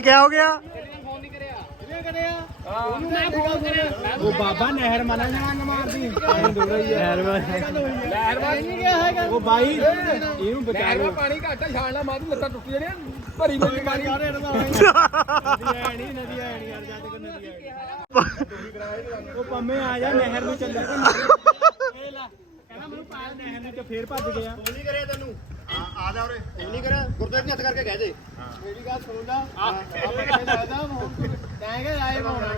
ਭਾਈ ਕੀ ਹੋ ਗਿਆ? ਉਹ ਬਾਬਾ ਨਹਿਰ ਮਨਾ ਜਾਨ ਮਾਰਦੀ। ਪਾਣੀ ਦੂਰ ਹੀ ਹੈ ਨਹਿਰ ਨਹਿਰ ਮਾਰ ਨਹੀਂ ਗਿਆ ਹੈਗਾ। ਉਹ ਬਾਈ ਇਹਨੂੰ ਬਚਾ ਲਓ ਪਾਣੀ ਘੱਟ ਛਾਲ ਨਾ ਮਾਰੂ ਲੱਤਾਂ ਟੁੱਟ ਜਾਣੀਆਂ ਭਰੀ ਭਰੀ ਪਾਣੀ। ਨਦੀ ਹੈ ਨਹੀਂ ਨਦੀ ਹੈ ਨਹੀਂ ਯਾਰ ਜਦ ਤੱਕ ਨਦੀ ਹੈ ਉਹ ਪੰਮੇ ਆ ਜਾ ਨਹਿਰ ਨੂੰ ਚੱਲੇ ਇਹ ਲਾ। ਤੇ ਫੇਰ ਭੱਜ ਗਿਆ। ਨਹੀਂ ਕਰਿਆ ਤੈਨੂੰ। ਆ ਆ ਜਾ ਉਰੇ। ਨਹੀਂ ਕਰਿਆ। ਗੁਰਦੁਆਰੇ ਨੂੰ ਹੱਥ ਕਰਕੇ ਕਹਿ ਦੇ। ਮੇਰੀ ਗੱਲ ਸੁਣ ਲਾ। ਆਪਾਂ ਕਿੱਥੇ ਲੱਗਦਾ ਮੋਹਨ ਤੈਂ ਕਿ ਰਾਏ ਮੋਹਨ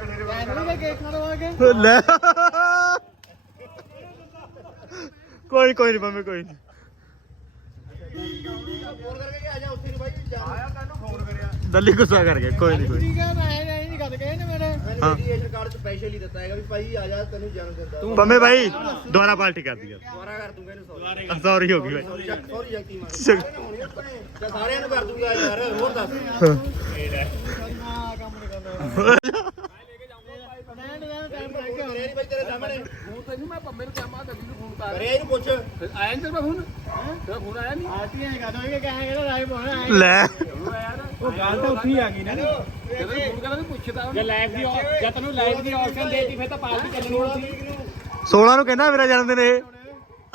ਤੈਂ ਨਹੀਂ ਕੇਕ ਖਾਣੋ ਆ ਕੇ। ਲੈ। ਕੋਈ ਕੋਈ ਨਹੀਂ ਮੰਮੀ ਕੋਈ ਨਹੀਂ। ਫੋਨ ਕਰਕੇ ਆ ਜਾ ਉੱਥੇ ਨੂੰ ਬਾਈ। ਆਇਆ ਤੈਨੂੰ ਫੋਨ ਕਰਿਆ? ਦੱਲੀ ਗੁੱਸਾ ਕਰ ਗਿਆ ਕੋਈ ਨਹੀਂ। ਕੋਈ ਠੀਕ ਹੈ ਮੈਂ ਇਹ ਨਹੀਂ ਗੱਲ ਕਹੇ ਨੇ ਮੈਨੂੰ ਰੇਡੀਏਸ਼ਨ ਕਾਰਡ ਸਪੈਸ਼ਲ ਹੀ ਦਿੱਤਾ ਹੈਗਾ ਵੀ ਭਾਈ ਆ ਜਾ ਤੈਨੂੰ ਜਨਮ ਦਿੰਦਾ। ਪੰਮੇ ਭਾਈ ਦੁਬਾਰਾ ਪਾਲਟੀ ਕਰ ਦਿਆ ਦੁਬਾਰਾ ਕਰ ਦੂੰਗਾ ਇਹਨੂੰ ਸੌਰੀ ਸੌਰੀ ਹੋ ਗਈ ਭਾਈ। ਸੌਰੀ ਸੌਰੀ ਜੱਕੀ ਮਾਰ। ਤੇ ਸਾਰਿਆਂ ਨੂੰ ਕਰ ਦੂੰਗਾ ਯਾਰ ਹੋਰ ਦੱਸ। ਹਾਂ। ਕਰਦਾ ਕਰਿਆ ਨਹੀਂ ਬਾਈ ਤੇਰੇ ਸਾਹਮਣੇ ਹੁਣ ਤੈਨੂੰ ਮੈਂ ਪੰਮੇ ਨੂੰ ਕਹਾਂ ਗੱਡੀ ਨੂੰ ਫੋਨ ਕਰ ਕਰਿਆ ਇਹਨੂੰ ਪੁੱਛ। ਆਇਆ ਨਹੀਂ ਤੇਰਾ ਫੋਨ ਤੇਰਾ ਫੋਨ ਆਇਆ ਨਹੀਂ ਆਤੀ ਹੈ ਕਦੋਂ ਇਹ ਕਹਾਂਗੇ ਰਾਏ ਮੋਹਨ ਆਇਆ ਲੈ ਉਹ ਗੱਲ ਤਾਂ ਉੱਥੇ ਹੀ ਆ ਗਈ ਨਾ ਜਦੋਂ ਫੋਨ ਕਰਦਾ ਤੂੰ ਪੁੱਛਦਾ ਜੇ ਲਾਈਵ ਦੀ ਜੇ ਤੈਨੂੰ ਲਾਈਵ ਦੀ ਆਪਸ਼ਨ ਦੇਤੀ ਫਿਰ ਤਾਂ ਪਾਰਟੀ ਚੱਲਣੀ ਸੀ। 16 ਨੂੰ ਕਹਿੰਦਾ ਮੇਰਾ ਜਨਮ ਦਿਨ ਇਹ।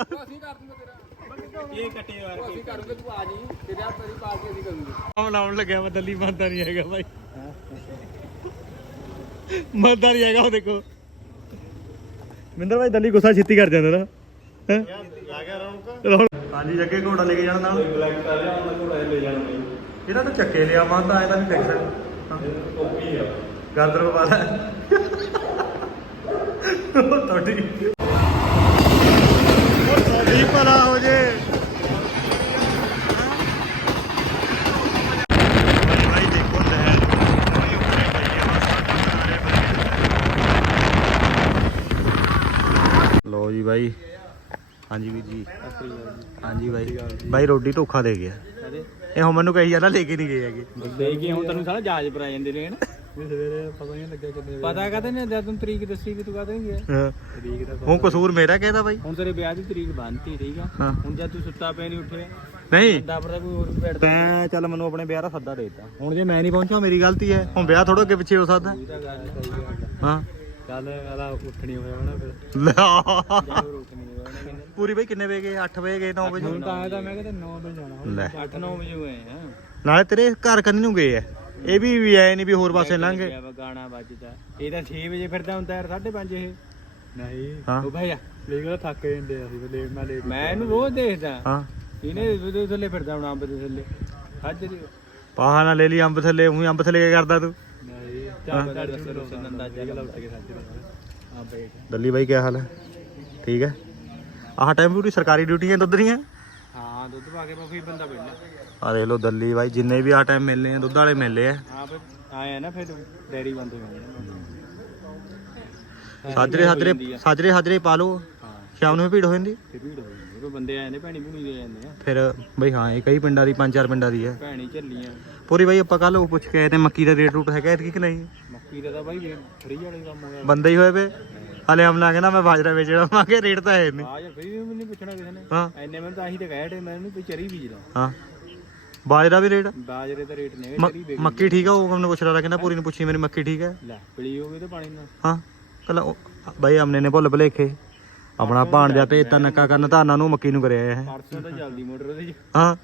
ਅਸੀਂ ਕਰ ਦੂੰਗੇ ਤੇਰਾ। ਇਹ ਕੱਟੇ ਵਾਰ ਅਸੀਂ ਕਰੂਗੇ ਤੂੰ ਆ ਜੀ। ਤੇਰਾ ਤੇਰੀ ਪਾਰਟੀ ਅਸੀਂ ਕਰੂਗੇ। ਆਉਣ ਲੱਗਿਆ ਮੈਂ ਦੱਲੀ ਮੰਨਦਾ ਨਹੀਂ ਹੈਗਾ ਭਾਈ ਮੰਨਦਾ ਨਹੀਂ ਹੈਗਾ ਉਹ ਦੇਖੋ। ਮਿੰਦਰ ਭਾਈ ਦੱਲੀ ਗੁੱਸਾ ਛੇਤੀ ਕਰ ਜਾਂਦਾ ਨਾ। ਹੈ? ਆ ਗਿਆ ਰੌਣਕ। ਹਾਂਜੀ ਅੱਗੇ ਘੋੜਾ ਲੈ ਕੇ ਜਾਣਾ ਨਾਲ। ਇਹਨਾਂ ਤਾਂ ਚੱਕੇ ਲਿਆ ਮਾਂ ਤਾਂ ਐਂ ਤਾਂ ਨਹੀਂ ਟੈਕਸ਼ਨ ਓਪੀ ਆ। ਗਾਦਰ ਵਾਲਾ। ਤੁਹਾਡੀ। ਉਹ ਤੁਹਾਡੀ ਭਲਾ ਹੋ ਲੋ ਜੀ ਬਾਈ। ਹਾਂਜੀ ਵੀਰ ਜੀ। ਹਾਂਜੀ ਬਾਈ। ਬਾਈ ਰੋਟੀ ਧੋਖਾ ਦੇ ਗਿਆ। ਇਹ ਹੁਣ ਮੈਨੂੰ ਕਹੀ ਜਾਂਦਾ ਲੈ ਕੇ ਨਹੀਂ ਗਏ ਹੈਗੇ। ਦੇ ਕੇ ਹੁਣ ਤੈਨੂੰ ਸਾਰਾ ਜਹਾਜ਼ ਪਰ ਆ ਜਾਂਦੇ ਨੇ ਸਵੇਰੇ ਪਤਾ ਨਹੀਂ ਲੱਗਿਆ ਕਿੰਨੇ ਪਤਾ ਕਹਤੇ ਨੇ ਜਦ ਤੂੰ ਤਰੀਕ ਦੱਸੀ ਵੀ ਤੂੰ ਨਹੀਂ ਗਿਆ ਹਾਂ। ਤਰੀਕ ਦਾ ਹੁਣ ਕਸੂਰ ਮੇਰਾ ਕਹਿੰਦਾ ਬਾਈ। ਹੁਣ ਤੇਰੇ ਵਿਆਹ ਦੀ ਤਰੀਕ ਬੰਨਤੀ ਠੀਕ ਆ? ਹਾਂ। ਹੁਣ ਜਦ ਤੂੰ ਸੁੱਤਾ ਪਿਆ ਨਹੀਂ ਉੱਠਿਆ ਨਹੀਂ। ਦਾ ਪਰ ਕੋਈ ਹੋਰ ਬੈਠ ਤੈਂ ਚੱਲ ਮੈਨੂੰ ਆਪਣੇ ਵਿਆਹ ਦਾ ਸੱਦਾ ਦੇ ਦਿੱਤਾ। ਹੁਣ ਜੇ ਮੈਂ ਨਹੀਂ ਪਹੁੰਚਾ ਮੇਰੀ ਗਲਤੀ ਹੈ। ਹੁਣ ਵਿਆਹ ਥੋੜਾ ਅੱਗੇ ਪਿੱਛੇ ਹੋ ਸਕਦਾ। ਹਾਂ। ਚੱਲ ਵਾਲਾ ਉੱਠਣੀ ਹੋਇਆ ਹੋਣਾ ਫਿਰ। ਲੈ। ਜਾਂ ਰੋਕਣੀ ਹੋਇਆ ਹੋਣਾ ਕਹਿੰਦੇ। ਪੂਰੀ ਬਈ ਕਿੰਨੇ ਵਜੇ ਗਏ? 8 ਵਜੇ ਗਏ? 9 ਵਜੇ? ਹੁਣ ਤਾਂ ਆਇਆ ਤਾਂ ਮੈਂ ਕਹਿੰਦਾ 9 ਵਜੇ ਜਾਣਾ। ਲੈ। 8-9 ਵਜੇ ਹੋਏ ਆ। ਨਾਲੇ ਤੇਰੇ ਘਰ ਕੰਨ ਨੂੰ ਗਏ ਆ। ਇਹ ਵੀ ਵੀ ਆਏ ਨਹੀਂ ਵੀ ਹੋਰ ਪਾਸੇ ਲੰਘ ਗਾਣਾ ਵੱਜਦਾ। ਇਹ ਤਾਂ 6 ਵਜੇ ਫਿਰਦਾ ਹੁੰਦਾ ਯਾਰ 5:30 ਇਹ। ਨਹੀਂ। ਉਹ ਭਾਈ ਲੇਕਿਨ ਥੱਕ ਜਾਂਦੇ ਆ ਅਸੀਂ ਲੇਟ ਨਾ ਲੇਟ ਮੈਂ ਇਹਨੂੰ ਰੋਜ਼ ਦੇਖਦਾ। ਹਾਂ। ਇਹਨੇ ਉਹਦੇ ਥੱਲੇ ਫਿਰਦਾ ਹੁਣ ਅੰਬ ਦੇ ਥੱਲੇ। ਅੱਜ ਪਾਹਾ ਨਾ ਲੈ ਲਈ ਅੰਬ ਥੱਲੇ ਉਹੀ ਅੰਬ ਥੱਲੇ ਕੀ ਕਰਦਾ ਤੂੰ? ਦੱਲੀ ਬਾਈ। ਕੀ ਹਾਲ ਹੈ? ਠੀਕ ਹੈ? ਆਹ ਟਾਈਮ ਡਿਊਟੀ ਸਰਕਾਰੀ ਡਿਊਟੀਆਂ ਦੁੱਧ ਦੀਆਂ? ਹਾਂ ਦੁੱਧ ਪਾ ਕੇ ਫਿਰ ਬੰਦਾ ਬੈਠਣਾ ਆ ਦੇਖ ਲਓ ਦੱਲੀ ਬਾਈ ਜਿੰਨੇ ਵੀ ਆ ਟਾਈਮ ਮਿਲਨੇ ਆ ਦੁੱਧ ਵਾਲੇ ਮਿਲਦੇ ਆ। ਹਾਂ ਫਿਰ ਆਇਆ ਨਾ ਫਿਰ ਡੈਰੀ ਬੰਦ ਹੋ ਜਾਂਦੀ ਸਾਜਰੇ ਸਾਜਰੇ ਸਾਜਰੇ ਸਾਜਰੇ ਪਾ ਲਓ। ਸ਼ਾਮ ਨੂੰ ਭੀੜ ਹੋ ਜਾਂਦੀ? ਫਿਰ ਭੀੜ ਹੋ ਜਾਂਦੀ ਉਹ ਬੰਦੇ ਆਏ ਨੇ ਭੈਣੀ ਭੂਣੀ ਦੇ ਜਾਂਦੇ ਆ। ਫਿਰ ਬਈ ਹਾਂ ਇਹ ਕਈ ਪਿੰਡਾਂ ਦੀ ਪੰਜ ਚਾਰ ਪਿੰਡਾਂ ਦੀ ਹੈ ਭੈਣੀ ਝੱਲੀਆਂ। ਪੂਰੀ ਬਾਈ ਆਪਾਂ ਕੱਲ ਉਹ ਪੁੱਛ ਕੇ ਆਏ ਤੇ ਮੱਕੀ ਦਾ ਰੇਟ ਰੂਟ ਹੈਗਾ ਇਤਕੀ ਕਿ ਨਹੀਂ? ਮੱਕੀ ਦਾ ਤਾਂ ਬਾਈ ਫਰੀ ਵਾਲੇ ਕੰਮ ਹੋ ਗਿਆ ਬੰਦੇ ਹੀ ਹੋਏ ਵੇ ਹਲੇ ਆਮਲਾ ਕਹਿੰਦਾ ਮੈਂ ਬਾਜਰਾ ਵੇਚਣਾ ਮੈਂ ਕਿਹਾ ਰੇਟ ਤਾਂ ਹੈ ਨਹੀਂ। ਆ ਜਾਂ ਫਰੀ ਵੀ ਨਹੀਂ ਪੁੱਛਣਾ ਕਿਸੇ ਨੇ। ਹਾਂ। ਐਨੇ ਮੈਨੂੰ ਤਾਂ ਆਹੀ ਤਾਂ ਕਹਿ ਡੇ ਮੈਂ ਕੋਈ ਚਰੀ ਬੀਜਦਾ ਹਾਂ। ਬਾਜਰਾ ਵੀ ਰੇਟ? ਬਾਜਰੇ ਦਾ ਰੇਟ ਨੇ ਮ- ਚਰੀ ਵੇਚ ਮੱਕੀ ਠੀਕ ਆ ਉਹ ਮੈਨੂੰ ਪੁੱਛ ਰਿਹਾ ਕਹਿੰਦਾ ਪੂਰੀ ਨੂੰ ਪੁੱਛੀ ਮੇਰੀ ਮੱਕੀ ਠੀਕ ਹੈ ਲੈ ਪਲੀ ਹੋ ਗਈ ਤੇ ਪਾਣੀ ਨਾਲ। ਹਾਂ। ਕੱਲ ਬਾਈ ਆਮਨੇ ਨੇ ਭੁੱਲ ਭਲੇਖੇ। ਆਪਣਾ ਭਾਣਜਾ ਭੇਜਤਾ ਨੱਕਾ ਕਰਨ ਧਾਨਾ ਨੂੰ ਮੱਕੀ ਨੂੰ ਕਰਿਆ ਹੈ ਪਰਸੋਂ ਤਾਂ ਜਲਦੀ ਮੋਟਰ ਉਹਦੇ ਚ ਹਾਂ।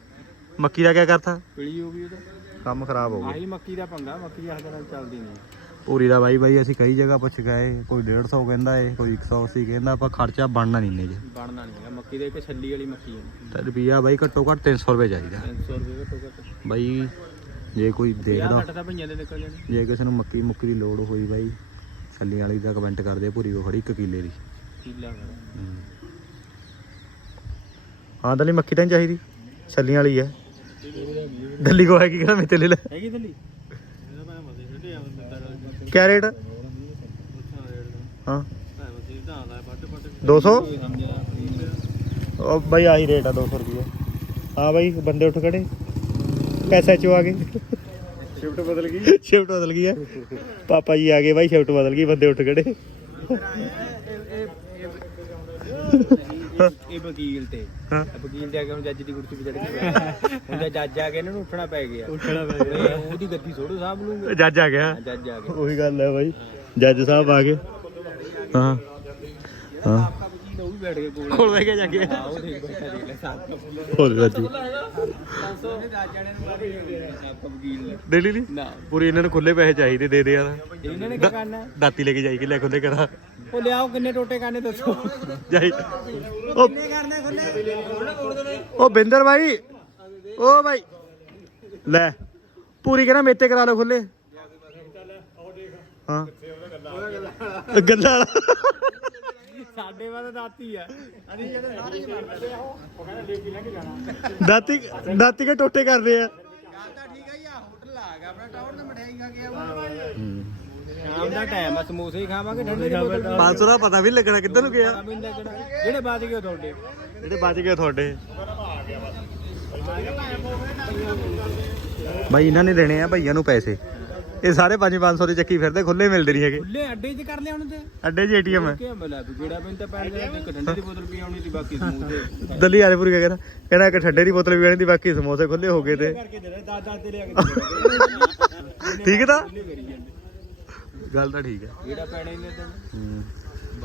ਮੱਕੀ ਦਾ ਕੀ ਕਰਤਾ? ਪਲੀ ਹੋ ਗਈ ਉਹਦਾ ਕੰਮ ਖਰਾਬ ਹੋ ਗਿਆ। ਆਹੀ ਮੱਕੀ ਦਾ ਪੰਗਾ ਮੱਕੀ ਹੱਥ ਨਾਲ ਚੱਲਦੀ ਨਹੀਂ। ਪੂਰੀ ਦਾ ਬਾਈ ਬਾਈ ਅਸੀਂ ਕਈ ਜਗ੍ਹਾ ਪੁੱਛ ਗਏ ਕੋਈ 150 ਕਹਿੰਦਾ ਏ ਕੋਈ 180 ਕਹਿੰਦਾ ਆਪਾਂ ਖਰਚਾ ਬਣਨਾ ਨਹੀਂ ਨੇ ਜੀ ਬਣਨਾ ਨਹੀਂ ਹੈਗਾ ਮੱਕੀ ਦੇ ਇੱਕ ਛੱਲੀ ਵਾਲੀ ਮੱਕੀ ਹੈ। ਤੇ ਰੁਪਿਆ ਬਾਈ ਘੱਟੋ ਘੱਟ 300 ਰੁਪਏ ਚਾਹੀਦਾ। 300 ਰੁਪਏ ਘੱਟੋ ਘੱਟ। ਬਾਈ ਜੇ ਕੋਈ ਦੇਖਦਾ ਸੱਠ ਤਾਂ ਭਈਆਂ ਦੇ ਨਿਕਲ ਜਾਣੇ। ਜੇ ਕਿਸੇ ਨੂੰ ਮੱਕੀ ਮੁੱਕੀ ਦੀ ਲੋੜ ਹੋਈ ਬਾਈ ਛੱਲੀ ਵਾਲੀ ਦਾ ਕਮੈਂਟ ਕਰਦੇ ਪੂਰੀ ਉਹ ਖੜੀ 1 ਕਿੱਲੇ ਦੀ। ਕੀਲਾ ਕਰ ਹਾਂ। ਦਲੀ ਮੱਕੀ ਤਾਂ ਨੀ ਚਾਹੀਦੀ। ਛੱਲੀਆਂ ਵਾਲੀ ਹੈ। ਦਿੱਲੀ ਕੋ ਹੈ ਕੀ ਕਹਿੰਦਾ ਮੇਤੇ ਲੈ ਲੈ। ਹੈਗੀ ਦਿੱਲੀ? ਇਹਦਾ ਮੈਂ ਮਸੇ ਛੱਡੇ ਆ ਬੰਦਾ ਕਿਆ ਰੇਟ? ਹਾਂ। ਭਾਵੇਂ ਮਸੇ ਤਾਂ ਆਉਂਦਾ ਵੱਡ ਵੱਡ 200 ਕੋਈ ਸਮਝਦਾ ਉਹ ਬਾਈ ਆਹੀ ਰੇਟ ਆ 200 ਰੁਪਏ ਹਾਂ ਬਾਈ ਬੰਦੇ ਉੱਠ ਖੜੇ। ਪੈਸੇ ਚੋ ਆ ਗਏ। ਸ਼ਿਫਟ ਬਦਲ ਗਈ। ਸ਼ਿਫਟ ਬਦਲ ਗਈ ਹੈ ਪਾਪਾ ਜੀ ਆ ਗਏ ਬਾਈ ਸ਼ਿਫਟ ਬਦਲ ਗਈ ਬੰਦੇ ਉੱਠ ਖੜੇ। ਇਹ ਵਕੀਲ ਤੇ। ਹਾਂ। ਇਹ ਵਕੀਲ ਤੇ ਆ ਕੇ ਹੁਣ ਜੱਜ ਦੀ ਕੁਰਸੀ 'ਤੇ ਚੜ ਕੇ ਹੁਣ ਜੇ ਜੱਜ ਆ ਕੇ ਇਹਨਾਂ ਨੂੰ ਉੱਠਣਾ ਪੈ ਗਿਆ। ਉੱਠਣਾ ਪੈ ਗਿਆ। ਉਹਦੀ ਗੱਦੀ ਛੋੜੋ ਸਾਹਿਬ ਨੂੰ ਜੱਜ ਆ ਗਿਆ। ਜੱਜ ਆ ਗਿਆ। ਉਹੀ ਗੱਲ ਹੈ ਬਾਈ। ਜੱਜ ਸਾਹਿਬ ਆ ਗਏ। ਹਾਂ। ਹਾਂ। ਆਪਕਾ ਵਕੀਲ ਉਹ ਵੀ ਬੈਠ ਕੇ ਕੋਲ ਕੋਲ ਬਹਿ ਕੇ ਜਾ ਕੇ ਹਾਂ ਉਹ ਦੇਖ ਬੈਠਾ ਦੇਖ ਲੈ ਸਾਹਿਬ ਦਾ ਹੋਰ ਰਾਜੀ ਉਹਨੇ ਰਾਜਾਣੇ ਨੂੰ ਮਾਰੀ ਸਾਹਿਬ ਦਾ ਵਕੀਲ। ਨੇ ਡੇਲੀ ਨਹੀਂ? ਨਾ। ਪੂਰੀ ਇਹਨਾਂ ਨੂੰ ਖੁੱਲੇ ਪੈਸੇ ਚਾਹੀਦੇ ਦੇ ਦੇ ਯਾਰ। ਇਹਨਾਂ ਨੇ ਕੀ ਕਰਨਾ? ਦਾਤੀ ਲੈ ਕੇ ਜਾਈ ਕਿ ਲੈ ਖੁੱਲੇ ਕਰਾ। ਉਹ ਲਿਆਓ ਕਿੰਨੇ ਟੋਟੇ ਕਰਨੇ ਦੱਸੋ। ਜਾਈ। ਉਹ ਕਰਨੇ ਖੁੱਲੇ? ਉਹ ਬਿੰਦਰ ਭਾਈ ਉਹ ਭਾਈ ਲੈ ਪੂਰੀ ਕਹਿੰਦਾ ਮੇਤੇ ਕਰਾ ਲਓ ਖੁੱਲੇ। ਹਾਂ। ਗੱਲਾਂ ਵਾਲਾ। ਸਾਡੇ ਵਾਲਾ ਦਾਤੀ ਆ। ਅਸੀਂ ਜਿਹੜੇ ਸਾਰੇ ਦਾਤੀ ਦਾਤੀ ਕੇ ਟੋਟੇ ਕਰਦੇ ਆ। ਤਾਂ ਠੀਕ ਹੈ ਯਾ ਹੋਟਲ ਆ ਗਿਆ ਆਪਣਾ ਟਾਊਨ ਤੇ ਮਠਿਆਈ ਖਾ ਕੇ ਆਵਾਂਗੇ ਸ਼ਾਮ ਦਾ ਟਾਈਮ ਆ ਸਮੋਸੇ ਹੀ ਖਾਵਾਂਗੇ ਠੰਡੇ ਦੀ ਬੋਤਲ 500 ਦਾ ਪਤਾ ਵੀ ਨੀ ਲੱਗਣਾ ਕਿੱਧਰ ਨੂੰ ਗਿਆ। ਪਤਾ ਵੀ ਨੀ ਲੱਗਣਾ। ਜਿਹੜੇ ਬਚ ਗਏ ਉਹ ਤੁਹਾਡੇ। ਜਿਹੜੇ ਬਚ ਗਏ ਤੁਹਾਡੇ। ਭਾਈ ਇਹਨਾਂ ਨੇ ਦੇਣੇ ਆ ਭਈਆਂ ਨੂੰ ਪੈਸੇ। ਇਹ ਸਾਰੇ 5-500 ਦੇ ਚੱਕੀ ਫਿਰਦੇ ਖੁੱਲੇ ਮਿਲਦੇ ਨਹੀਂ ਹੈਗੇ। ਖੁੱਲੇ ਅੱਡੇ 'ਚ ਕਰ ਲਿਆ ਹੁਣ ਤੇ। ਅੱਡੇ 'ਚ ਏਟੀਐਮ ਹੈ ਕੀ ਮਲਾ ਵੀ ਜਿਹੜਾ ਬਿੰਦ ਤਾਂ ਪੈਣ ਗਿਆ ਇੱਕ ਠੰਡੇ ਦੀ ਬੋਤਲ ਪੀ ਆਉਣੀ ਸੀ ਬਾਕੀ ਸਮੋਸੇ। ਦਿੱਲੀ ਆਲੇ ਪੂਰੀ ਕਹਿੰਦਾ? ਕਹਿੰਦਾ ਇੱਕ ਠੱਡੇ ਦੀ ਬੋਤਲ ਵੀ ਆਣੀ ਦੀ ਬਾਕੀ ਸਮੋਸੇ ਖੁੱਲੇ ਹੋ ਗਏ ਤੇ। ਕਰਕੇ ਦੇ ਦੇ ਦਾਦਾ ਤੇ ਲਿਆ ਕੇ ਠੀਕ ਤਾਂ? ਕਰੀ ਜਾਂਦੇ ਗੱਲ ਤਾਂ ਠੀਕ ਹੈ। ਜਿਹੜਾ ਪੈਣਾ ਇਹਨੇ ਤਾਂ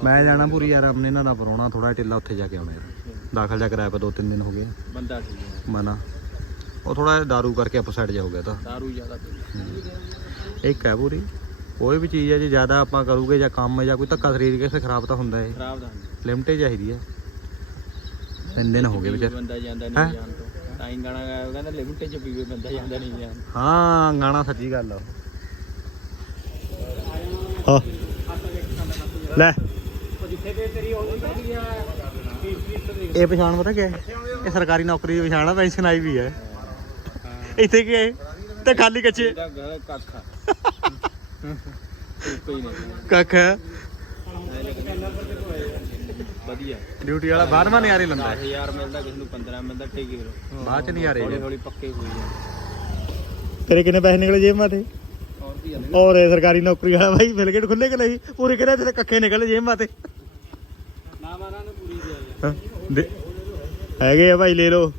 ਮੈਂ ਜਾਣਾ ਪੂਰੀ ਯਾਰ ਆਪਣੇ ਦਾ ਪਰੋਣਾ ਥੋੜਾ ਢਿੱਲਾ ਉੱਥੇ ਜਾ ਕੇ ਆਉਣਾ ਯਾਰ। ਦਾਖਲ ਜਾ ਕਰਾਇਆ ਪਾ ਦੋ ਤਿੰਨ ਦਿਨ ਹੋ ਗਏ। ਬੰਦਾ ਠੀਕ ਹੈ। ਮਨਾ। ਉਹ ਥੋੜਾ ਦਾਰੂ ਕਰਕੇ ਅਪਸਾਈਡ ਜਾ ਹੋ ਗਿਆ ਤਾਂ। ਦਾਰੂ ਜ਼ਿਆਦਾ ਪੀ ਇੱਕ ਹੈ ਪੂਰੀ। ਕੋਈ ਵੀ ਚੀਜ਼ ਹੈ ਜੇ ਜ਼ਿਆਦਾ ਆਪਾਂ ਕਰੂਗੇ ਜਾਂ ਕੰਮ ਜਾਂ ਕੋਈ ਧੱਕਾ ਸਰੀਰ ਕਿਸੇ ਖਰਾਬ ਤਾਂ ਹੁੰਦਾ ਹੈ। ਖਰਾਬ ਦਾ ਲਿਮਟੇ ਚਾਹੀਦੀ ਹੈ। ਤਿੰਨ ਦਿਨ ਹੋ ਗਏ ਵਿਚਾਰ ਬੰਦਾ ਜਾਂਦਾ ਹੈਂ? ਨਹੀਂ ਜਾਣ ਤੋਂ। ਤਾਂ ਹੀ ਗਾਣਾ ਗਾਇਆ ਉਹ ਕਹਿੰਦਾ ਲਿਮਟ 'ਚ ਪੀਵੇ ਬੰਦਾ ਜਾਂਦਾ ਨਹੀਂ ਜਾਣ। ਹਾਂ ਗਾਣਾ ਸੱਚੀ ਗੱਲ ਆ। ਹਾਂ। ਲੈ। ਆ ਇਹ ਪਛਾਣ ਪਤਾ ਕੀ ਹੈ? ਇਹ ਸਰਕਾਰੀ ਨੌਕਰੀ ਦੀ ਪਛਾਣ ਆ ਪੈਨਸ਼ਨ ਆਈ ਵੀ ਹੈ। ਇੱਥੇ ਕੀ ਹੈ? ਤੇ ਖਾਲੀ ਕੱਚੇ। ਕੱਖ ਆ ਨਹੀਂ ਹੈ। ਵਧੀਆ ਡਿਊਟੀ ਵਾਲਾ ਬਾਹਰਵਾਂ ਨਿਆਰੇ ਲੰਦਾ। 10000 ਮਿਲਦਾ ਕਿਸੇ ਨੂੰ 15 ਮਿਲਦਾ ਠੀਕ ਹੀ ਬਾਅਦ ਚ ਨਿਆਰੇ ਹੌਲੀ ਹੌਲੀ ਪੱਕੇ ਹੋਈ ਜਾਂਦੇ। ਤੇਰੇ ਕਿੰਨੇ ਪੈਸੇ ਨਿਕਲੇ ਜੇਬ ਮਾਤੇ ਜਾਂਦੇ ਔਰ ਇਹ ਸਰਕਾਰੀ ਨੌਕਰੀ ਵਾਲਾ ਭਾਈ ਮਿਲ ਗਏ ਖੁੱਲੇ ਕਿ ਨਹੀਂ? ਪੂਰੇ ਕਿਹੜੇ ਤੇਰੇ ਕੱਖੇ ਨਿਕਲੇ ਜੇਬ ਮਾਤੇ ਨਾ ਮਾਰਾਂ ਨੂੰ ਪੂਰੀ ਦੇ ਹਾਂ, ਦੇ- ਹੈਗੇ ਆ ਭਾਈ ਲੈ ਲਓ।